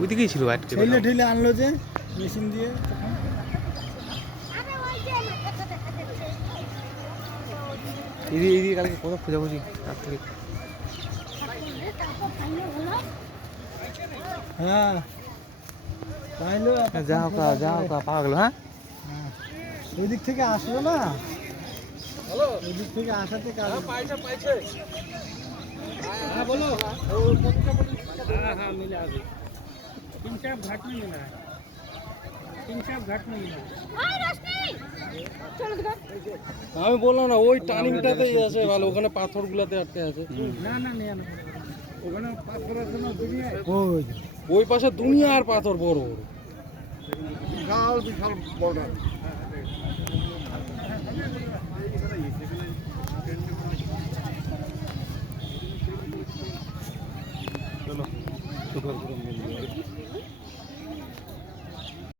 ওইদিকেই ছিল আটকে ঠেলে ঠেলে আনলো যে মেশিন দিয়ে। এদিকে এদিকে কালকে কত খোঁজাখুঁজি? তার থেকে। হ্যাঁ।, হ্যাঁ। যা হোক যা হোক পাওয়া গেল হ্যাঁ? হ্যাঁ। ওই দিক থেকে আসলো না? থেকে আসাতে পাইছে পাইছে হ্যাঁ বলো। হ্যাঁ, হ্যাঁ আমি বললাম না ওই টার্নিংটাতেই আছে ভালো ওখানে পাথরগুলোতে আটকে আছে। না না ওখানে পাথর আছে না ওই পাশে দুনিয়া আর পাথর বড় বড়। বিশাল বিশাল বড় 그런 건데.